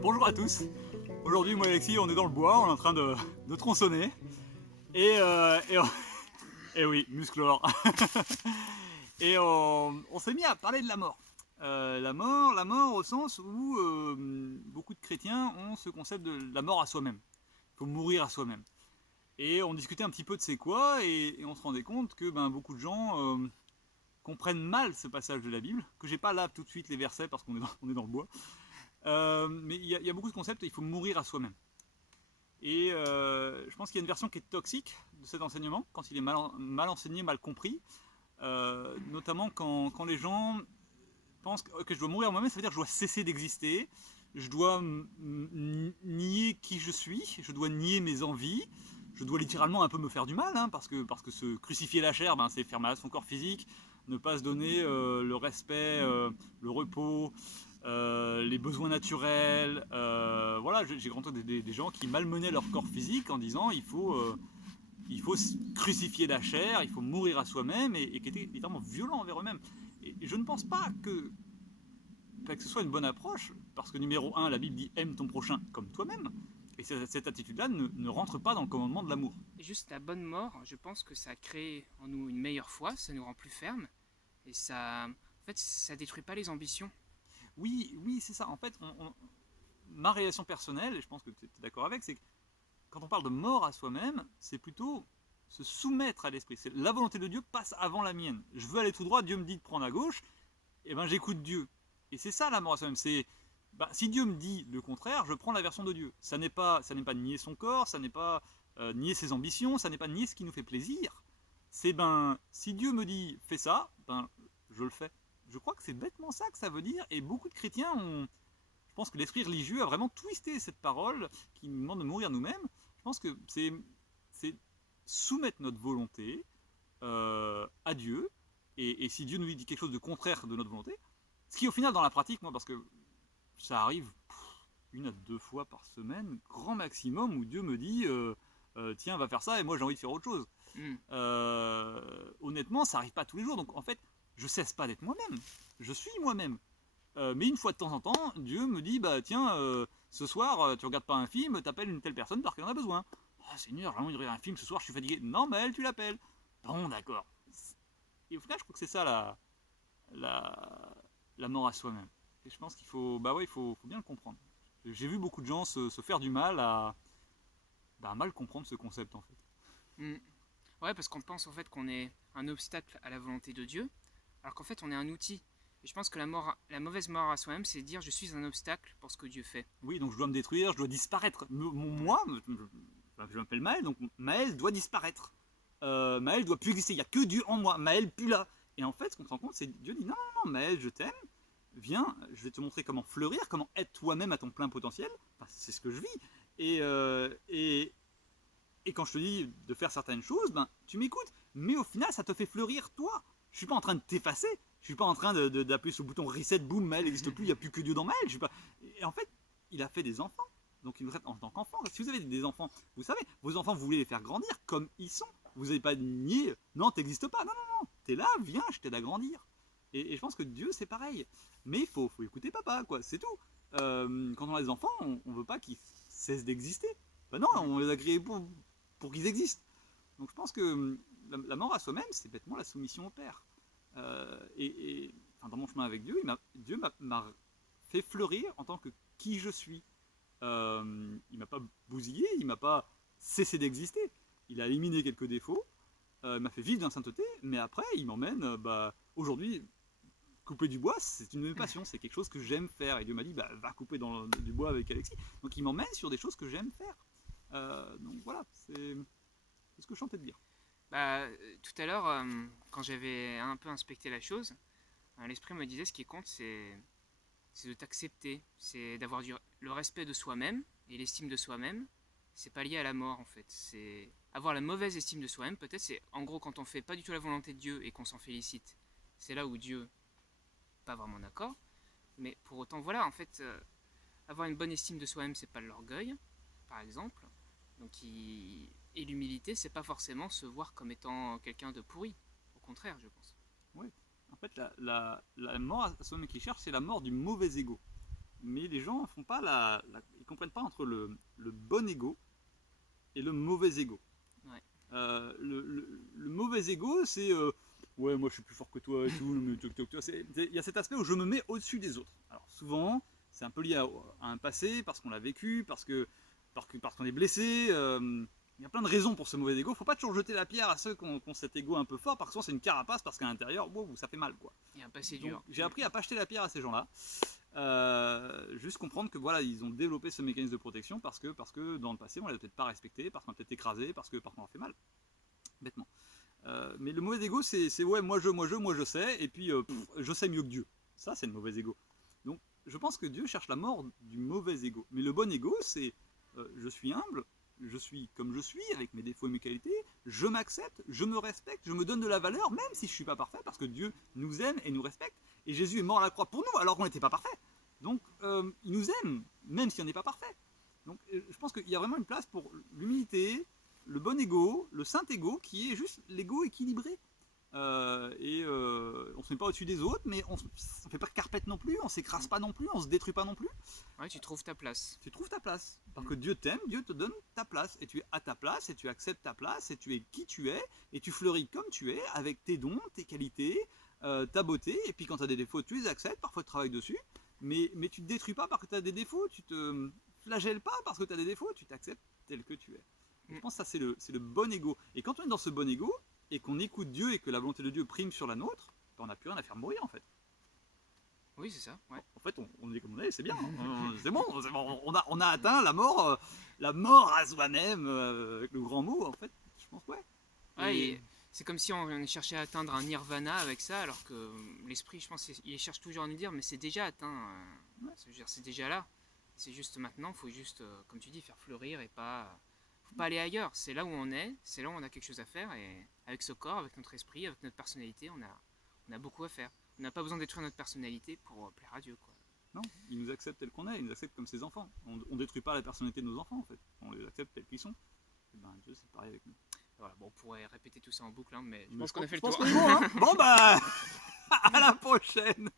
Bonjour à tous. Aujourd'hui, moi et Alexis, on est dans le bois, on est en train de tronçonner. Et oui, musclore. Et on s'est mis à parler de la mort. La mort au sens où beaucoup de chrétiens ont ce concept de la mort à soi-même. Il faut mourir à soi-même. Et on discutait un petit peu de c'est quoi, et on se rendait compte que beaucoup de gens comprennent mal ce passage de la Bible, que j'ai pas là tout de suite les versets parce qu'on est dans le bois. Mais il y a beaucoup de concepts, il faut mourir à soi-même. Et je pense qu'il y a une version qui est toxique de cet enseignement, quand il est mal enseigné, mal compris. Notamment quand les gens pensent que je dois mourir à moi-même, ça veut dire que je dois cesser d'exister, je dois nier qui je suis, je dois nier mes envies, je dois littéralement un peu me faire du mal, hein, parce que se crucifier la chair, c'est faire mal à son corps physique, ne pas se donner le respect, le repos, les besoins naturels. Voilà, j'ai rencontré des gens qui malmenaient leur corps physique en disant il faut crucifier la chair, il faut mourir à soi-même, et qui étaient littéralement violents envers eux-mêmes. Et je ne pense pas que ce soit une bonne approche, parce que numéro 1, la Bible dit aime ton prochain comme toi-même, et cette attitude-là ne rentre pas dans le commandement de l'amour. Juste la bonne mort, je pense que ça crée en nous une meilleure foi, ça nous rend plus fermes, et ça, en fait, ça détruit pas les ambitions. Oui, c'est ça. En fait, ma réaction personnelle, et je pense que tu es d'accord avec, c'est que quand on parle de mort à soi-même, c'est plutôt se soumettre à l'esprit. C'est la volonté de Dieu passe avant la mienne. Je veux aller tout droit, Dieu me dit de prendre à gauche, et j'écoute Dieu. Et c'est ça la mort à soi-même. C'est si Dieu me dit le contraire, je prends la version de Dieu. Ça n'est pas nier son corps, ça n'est pas nier ses ambitions, ça n'est pas nier ce qui nous fait plaisir. C'est si Dieu me dit fais ça, je le fais. Je crois que c'est bêtement ça que ça veut dire, et beaucoup de chrétiens ont. Je pense que l'esprit religieux a vraiment twisté cette parole qui nous demande de mourir nous-mêmes. Je pense que c'est soumettre notre volonté à Dieu, et si Dieu nous dit quelque chose de contraire de notre volonté, ce qui au final dans la pratique, moi, parce que ça arrive 1 à 2 fois par semaine, grand maximum, où Dieu me dit tiens, va faire ça, et moi j'ai envie de faire autre chose. Honnêtement, ça arrive pas tous les jours, donc en fait, je cesse pas d'être moi-même. Je suis moi-même. Mais une fois de temps en temps, Dieu me dit tiens, ce soir, tu regardes pas un film, t'appelles une telle personne parce qu'elle en a besoin. Oh Seigneur, j'ai envie de regarder un film ce soir, je suis fatigué. Non, mais elle, tu l'appelles. Bon, d'accord. Et au final, je crois que c'est ça la mort à soi-même. Et je pense qu'il faut, il faut bien le comprendre. J'ai vu beaucoup de gens se faire du mal à mal comprendre ce concept, en fait. Ouais, parce qu'on pense en fait qu'on est un obstacle à la volonté de Dieu, alors qu'en fait on est un outil. Et je pense que la mauvaise mort à soi-même, c'est dire je suis un obstacle pour ce que Dieu fait. Oui, donc je dois me détruire, je dois disparaître. Moi, je m'appelle Maël, donc Maël doit disparaître. Maël doit plus exister, il n'y a que Dieu en moi, Maël plus là. Et en fait, ce qu'on se rend compte, c'est que Dieu dit non, Maël, je t'aime, viens, je vais te montrer comment fleurir, comment être toi-même à ton plein potentiel. Enfin, c'est ce que je vis. Et quand je te dis de faire certaines choses, tu m'écoutes. Mais au final, ça te fait fleurir toi. Je suis pas en train de t'effacer. Je suis pas en train d'appuyer sur le bouton reset, boum, Maël n'existe plus, il n'y a plus que Dieu dans Maël. Je suis pas... Et en fait, il a fait des enfants. Donc il nous traite en tant qu'enfants. Si vous avez des enfants, vous savez, vos enfants, vous voulez les faire grandir comme ils sont. Vous n'avez pas nié, non, t'existes pas. Non, t'es là, viens, je t'aide à grandir. Et je pense que Dieu, c'est pareil. Mais il faut écouter papa, quoi, c'est tout. Quand on a des enfants, on veut pas qu'ils cessent d'exister. Non, on les a créés pour qu'ils existent. Donc je pense que la mort à soi-même, c'est bêtement la soumission au Père. Dans mon chemin avec Dieu, Dieu m'a fait fleurir en tant que qui je suis. Il m'a pas bousillé, il m'a pas cessé d'exister. Il a éliminé quelques défauts, il m'a fait vivre dans la sainteté, mais après il m'emmène, aujourd'hui, couper du bois, c'est une passion, c'est quelque chose que j'aime faire. Et Dieu m'a dit, va couper du bois avec Alexis. Donc il m'emmène sur des choses que j'aime faire. Donc voilà, c'est ce que je chantais de dire. Tout à l'heure, quand j'avais un peu inspecté la chose, l'esprit me disait ce qui compte, c'est de t'accepter, c'est d'avoir le respect de soi-même et l'estime de soi-même. C'est pas lié à la mort en fait. C'est avoir la mauvaise estime de soi-même, peut-être, c'est en gros quand on fait pas du tout la volonté de Dieu et qu'on s'en félicite. C'est là où Dieu n'est pas vraiment d'accord. Mais pour autant, voilà, en fait, avoir une bonne estime de soi-même, c'est pas de l'orgueil, par exemple. Donc Et l'humilité, c'est pas forcément se voir comme étant quelqu'un de pourri. Au contraire, je pense. Oui. En fait, la mort à soi-même qui cherche, c'est la mort du mauvais ego. Mais les gens font pas ils comprennent pas entre le bon ego et le mauvais ego. Ouais. Le mauvais ego, c'est ouais, moi je suis plus fort que toi et tout. Mais il y a cet aspect où je me mets au-dessus des autres. Alors souvent, c'est un peu lié à un passé, parce qu'on l'a vécu, parce qu'on est blessé. Il y a plein de raisons pour ce mauvais ego. Faut pas toujours jeter la pierre à ceux qui ont cet ego un peu fort, parce que souvent c'est une carapace, parce qu'à l'intérieur, wow, ça fait mal, quoi. Il y a un passé dur. J'ai appris à pas jeter la pierre à ces gens-là. Juste comprendre que voilà, ils ont développé ce mécanisme de protection parce que dans le passé on l'a peut-être pas respecté, parce qu'on a peut-être écrasé, parce qu'on leur fait mal, bêtement. Mais le mauvais ego, c'est ouais, moi je sais, et puis je sais mieux que Dieu. Ça, c'est le mauvais ego. Donc, je pense que Dieu cherche la mort du mauvais ego. Mais le bon ego, c'est je suis humble, je suis comme je suis, avec mes défauts et mes qualités, je m'accepte, je me respecte, je me donne de la valeur, même si je ne suis pas parfait, parce que Dieu nous aime et nous respecte. Et Jésus est mort à la croix pour nous, alors qu'on n'était pas parfait. Donc, il nous aime, même si on n'est pas parfait. Donc, je pense qu'il y a vraiment une place pour l'humilité, le bon ego, le saint ego, qui est juste l'ego équilibré. On ne se met pas au-dessus des autres, mais on ne fait pas carpette non plus, on ne s'écrase pas non plus, on ne se détruit pas non plus. Ouais, tu trouves ta place. Tu trouves ta place. Parce que Dieu t'aime, Dieu te donne ta place. Et tu es à ta place, et tu acceptes ta place, et tu es qui tu es, et tu fleuris comme tu es, avec tes dons, tes qualités, ta beauté. Et puis quand tu as des défauts, tu les acceptes, parfois tu travailles dessus. Mais tu ne te détruis pas parce que tu as des défauts, tu te flagelles pas parce que tu as des défauts, tu t'acceptes tel que tu es. Je pense que ça, c'est le bon ego. Et quand on est dans ce bon ego, et qu'on écoute Dieu et que la volonté de Dieu prime sur la nôtre, on n'a plus rien à faire mourir en fait. Oui, c'est ça. Ouais. En fait, on est comme on est, c'est bien. C'est bon, on a atteint la mort à soi-même, avec le grand mot, en fait. Je pense, ouais. Ouais, c'est comme si on cherchait à atteindre un nirvana avec ça, alors que l'esprit, je pense, il cherche toujours à nous dire, mais c'est déjà atteint. C'est déjà là. C'est juste maintenant, il faut juste, comme tu dis, faire fleurir et pas aller ailleurs. C'est là où on est, c'est là où on a quelque chose à faire, et avec ce corps, avec notre esprit, avec notre personnalité, on a beaucoup à faire. On n'a pas besoin de détruire notre personnalité pour plaire à Dieu, quoi. Non, il nous accepte tel qu'on est, il nous accepte comme ses enfants. On ne détruit pas la personnalité de nos enfants en fait, on les accepte tels qu'ils sont. Et ben Dieu c'est pareil avec nous. Voilà, bon, on pourrait répéter tout ça en boucle, hein, mais je Mais pense qu'on a fait le pense tour. que c'est bon, hein. Bon bah, à la prochaine.